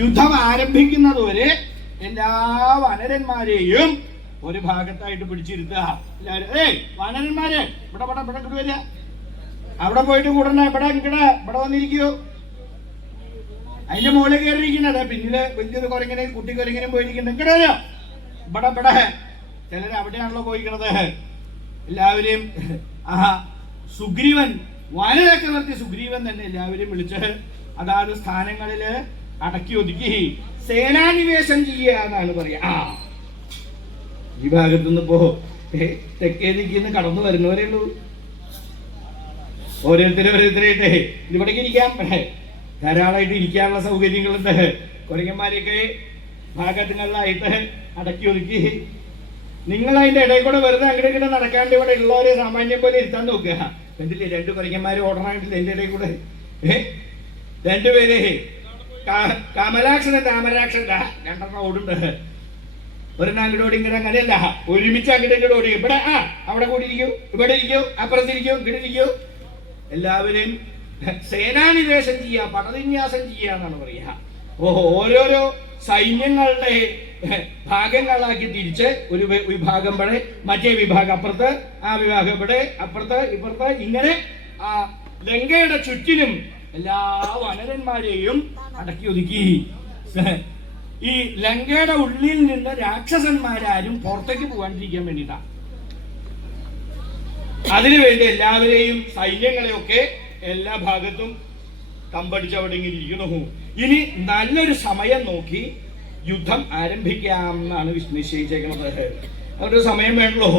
യുദ്ധം ആരംഭിക്കുന്നതുവരെ എല്ലാ വനരന്മാരെയും ഒരു ഭാഗത്തായിട്ട് പിടിച്ചിരുത്തുക. എല്ലാവരും വാനരന്മാരെ ഇവിടെ കിട്ടുവല്ല, അവിടെ പോയിട്ട് കൂടണ, ഇവിടെ വന്നിരിക്കൂ. അതിന്റെ മുകളിൽ കയറിയിരിക്കുന്നത് പിന്നില് വലിയൊരു കുരങ്ങനെയും കുട്ടി കുരങ്ങനെയും പോയിരിക്കുന്നത് ഇങ്ങടെയോ ഇവിടെ ചിലര് അവിടെയാണല്ലോ പോയിക്കണത്. എല്ലാവരെയും സുഗ്രീവൻ, വാനരചക്രവർത്തി സുഗ്രീവൻ തന്നെ എല്ലാവരെയും വിളിച്ച് അതാത് സ്ഥാനങ്ങളില് അടക്കി ഒതുക്കി സേനാനിവേശം ചെയ്യുക എന്നാണ് പറയാ. ഈ ഭാഗത്തുനിന്ന് ഇപ്പോ തെക്കേ ദിക്കിന്ന് കടന്നു വരുന്നവരേ ഉള്ളൂ. ഓരോരുത്തരായിട്ടേ ഇവിടേക്ക് ഇരിക്കാം, ധാരാളമായിട്ട് ഇരിക്കാനുള്ള സൗകര്യങ്ങളുണ്ട്. കുരങ്ങന്മാരെയൊക്കെ ഭാഗങ്ങളിലായിട്ട് അടക്കി ഒതുക്കി നിങ്ങൾ അതിന്റെ ഇടയിൽ കൂടെ വെറുതെ അങ്ങോട്ട് നടക്കാണ്ട് ഇവിടെ ഉള്ളവരെ സാമാന്യം പോലെ ഇരുത്താൻ നോക്കുക. എന്തില്ലേ 2 കുരങ്ങന്മാര് ഓടണായിട്ടില്ല എന്റെ ഇടയിൽ കൂടെ. രണ്ടുപേരെ കമലാക്ഷന് താമരാക്ഷൻ 2 ഓടുണ്ട്. ഒരെണ്ണം അങ്ങോട്ട് ഓടി ഇങ്ങനെ അങ്ങനെയല്ല, ഒരുമിച്ച് അങ്ങോട്ട് ഓടി. ഇവിടെ അവിടെ കൂടി ഇരിക്കൂ, ഇവിടെ ഇരിക്കൂ, അപ്പുറത്തിരിക്കൂ, ഇവിടെ ഇരിക്കൂ. എല്ലാവരെയും സേനാനിവേശം ചെയ്യുക, പടവിന്യാസം ചെയ്യുക എന്നാണ് പറയുക. ഓരോരോ സൈന്യങ്ങളുടെ ഭാഗങ്ങളാക്കി തിരിച്ച് ഒരു വിഭാഗം ഇവിടെ, മറ്റേ വിഭാഗം അപ്പുറത്ത്, ആ വിഭാഗം ഇവിടെ, അപ്പുറത്ത് ഇപ്പുറത്ത്, ഇങ്ങനെ ആ ലങ്കയുടെ ചുറ്റിനും എല്ലാ വനരന്മാരെയും അടക്കി ഒതുക്കി. ഈ ലങ്കയുടെ ഉള്ളിൽ നിന്ന് രാക്ഷസന്മാരാരും പുറത്തേക്ക് പോകാണ്ടിരിക്കാൻ വേണ്ടിയിട്ടാണ്. അതിനുവേണ്ടി എല്ലാവരെയും സൈന്യങ്ങളെയൊക്കെ എല്ലാ ഭാഗത്തും തമ്പടിച്ച് അവിടെ ഇങ്ങനെ ഇരിക്കുന്നു. ഇനി നല്ലൊരു സമയം നോക്കി യുദ്ധം ആരംഭിക്കാം എന്നാണ് നിശ്ചയിച്ചേക്കുന്നത്. അതൊരു സമയം വേണല്ലോ.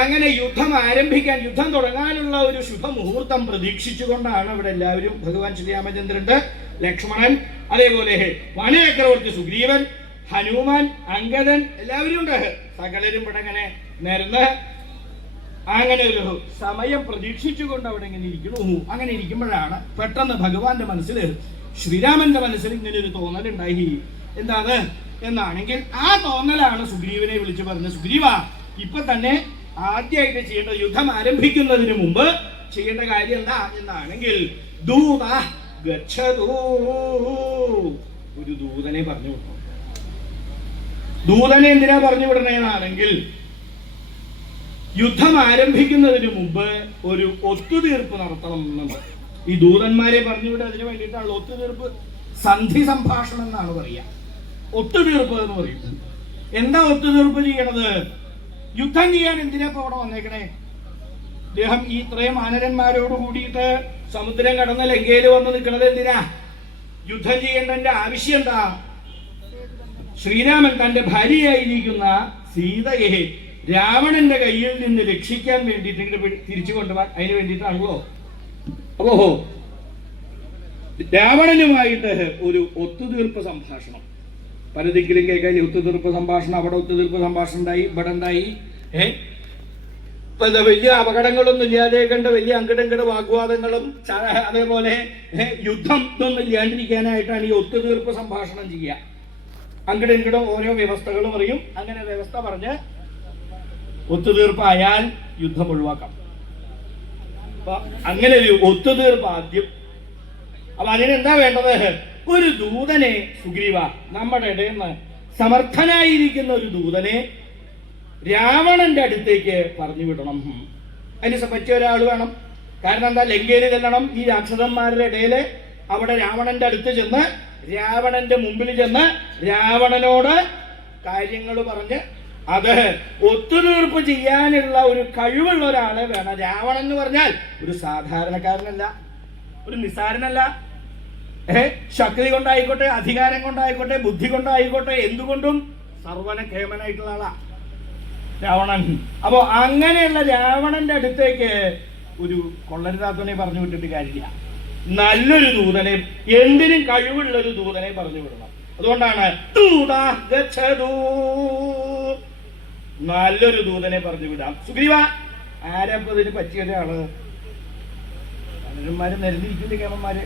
അങ്ങനെ യുദ്ധം ആരംഭിക്കാൻ, യുദ്ധം തുടങ്ങാനുള്ള ഒരു ശുഭമുഹൂർത്തം പ്രതീക്ഷിച്ചുകൊണ്ടാണ് ഇവിടെ എല്ലാവരും, ഭഗവാൻ ശ്രീരാമചന്ദ്രന്റെ, ലക്ഷ്മണൻ, അതേപോലെ വാനരചക്രവർത്തി സുഗ്രീവൻ, ഹനുമാൻ, അങ്കദൻ എല്ലാവരും ഉണ്ട്. സകലരും ഇവിടെ ഇങ്ങനെ നിരന്ന് അങ്ങനെ ഒരു സമയം പ്രതീക്ഷിച്ചുകൊണ്ട് അവിടെ ഇങ്ങനെ ഇരിക്കുന്നു. അങ്ങനെ ഇരിക്കുമ്പോഴാണ് പെട്ടെന്ന് ഭഗവാന്റെ മനസ്സിൽ, ശ്രീരാമന്റെ മനസ്സിൽ ഇങ്ങനെ ഒരു തോന്നലുണ്ടായി. എന്താണ് എന്നാണെങ്കിൽ ആ തോന്നലാണ് സുഗ്രീവനെ വിളിച്ചു പറഞ്ഞത്. സുഗ്രീവ, ഇപ്പൊ തന്നെ ആദ്യമായിട്ട് ചെയ്യേണ്ട, യുദ്ധം ആരംഭിക്കുന്നതിന് മുമ്പ് ചെയ്യേണ്ട കാര്യം എന്താ എന്നാണെങ്കിൽ ദൂത ഗച്ഛതു, ഒരു ദൂതനെ പറഞ്ഞു വിടണം. ദൂതനെ എന്തിനാ പറഞ്ഞു വിടണേന്നാണെങ്കിൽ യുദ്ധം ആരംഭിക്കുന്നതിന് മുമ്പ് ഒരു ഒത്തുതീർപ്പ് നടത്തണം എന്നുണ്ട്. ഈ ദൂതന്മാരെ പറഞ്ഞുവിട്ട് അതിന് വേണ്ടിയിട്ടാണ് ഒത്തുതീർപ്പ്, സന്ധി സംഭാഷണം എന്നാണ് പറയുക. ഒത്തുതീർപ്പ് എന്ന് പറയും. എന്താ ഒത്തുതീർപ്പ് ചെയ്യണത്? യുദ്ധം ചെയ്യാൻ എന്തിനാ ഇപ്പൊ അവിടെ വന്നേക്കണേ? അദ്ദേഹം ഈ ഇത്രയും വാനരന്മാരോട് കൂടിയിട്ട് സമുദ്രം കടന്ന ലങ്കയിൽ വന്ന് നിൽക്കുന്നത് എന്തിനാ? യുദ്ധം ചെയ്യേണ്ടതിന്റെ ആവശ്യം എന്താ? ശ്രീരാമൻ തന്റെ ഭാര്യയായിരിക്കുന്ന സീതയെ രാവണന്റെ കയ്യിൽ നിന്ന് രക്ഷിക്കാൻ വേണ്ടിയിട്ട് തിരിച്ചു കൊണ്ടുപോകാൻ, അതിന് വേണ്ടിയിട്ടാണല്ലോ. അപ്പോ രാവണനുമായിട്ട് ഒരു ഒത്തുതീർപ്പ് സംഭാഷണം, പല ദിക്കിലും കേൾക്കാൻ ഒത്തുതീർപ്പ് സംഭാഷണം, അവിടെ ഒത്തുതീർപ്പ് സംഭാഷണം ഉണ്ടായി, ഇവിടെ ഉണ്ടായി. വലിയ അപകടങ്ങളൊന്നും ഇല്ലാതെ കണ്ട് വലിയ അങ്കടങ്കട വാഗ്വാദങ്ങളും അതേപോലെ യുദ്ധം ഇതൊന്നും ഇല്ലാണ്ടിരിക്കാനായിട്ടാണ് ഈ ഒത്തുതീർപ്പ് സംഭാഷണം ചെയ്യുക. അങ്കടങ്കടം ഓരോ വ്യവസ്ഥകൾ പറയും. അങ്ങനെ വ്യവസ്ഥ പറഞ്ഞ് ഒത്തുതീർപ്പായാൽ യുദ്ധം ഒഴിവാക്കാം. അപ്പൊ അങ്ങനെ ഒരു ഒത്തുതീർപ്പ് ആദ്യം. അപ്പൊ അതിനെന്താ വേണ്ടത്? ഒരു ദൂതനെ, സുഗ്രീവ, നമ്മുടെ ഇടയിൽ നിന്ന് സമർത്ഥനായിരിക്കുന്ന ഒരു ദൂതനെ രാവണന്റെ അടുത്തേക്ക് പറഞ്ഞു വിടണം. അതിന് പറ്റിയ ഒരാൾ വേണം. കാരണം എന്താ? ലങ്കയിൽ ചെല്ലണം. ഈ രാക്ഷസന്മാരുടെ ഇടയില് അവിടെ രാവണന്റെ അടുത്ത് ചെന്ന്, രാവണന്റെ മുമ്പിൽ ചെന്ന് രാവണനോട് കാര്യങ്ങൾ പറഞ്ഞ് അത് ഒത്തുതീർപ്പ് ചെയ്യാനുള്ള ഒരു കഴിവുള്ള ഒരാളെ വേണം. രാവണൻ എന്ന് പറഞ്ഞാൽ ഒരു സാധാരണക്കാരനല്ല, ഒരു നിസ്സാരനല്ല. ശക്തി കൊണ്ടായിക്കോട്ടെ, അധികാരം കൊണ്ടായിക്കോട്ടെ, ബുദ്ധി കൊണ്ടായിക്കോട്ടെ, എന്തുകൊണ്ടും സർവന കേമനായിട്ടുള്ള ആളാ രാവണൻ. അപ്പോ അങ്ങനെയുള്ള രാവണന്റെ അടുത്തേക്ക് ഒരു കൊള്ളരുതാത്തവനെ പറഞ്ഞു വിട്ടിട്ട് കാര്യമില്ല. നല്ലൊരു ദൂതനെ, എന്തിനും കഴിവുള്ള ഒരു ദൂതനെ പറഞ്ഞു വിടണം. അതുകൊണ്ടാണ് നല്ലൊരു ദൂതനെ പറഞ്ഞു വിടാം. സുഗ്രീവ, ആരപ്പോ ഇതിന് പറ്റിയ ഒരാള്? പലരന്മാര് നിരന്നിരിക്കില്ല കേമന്മാര്.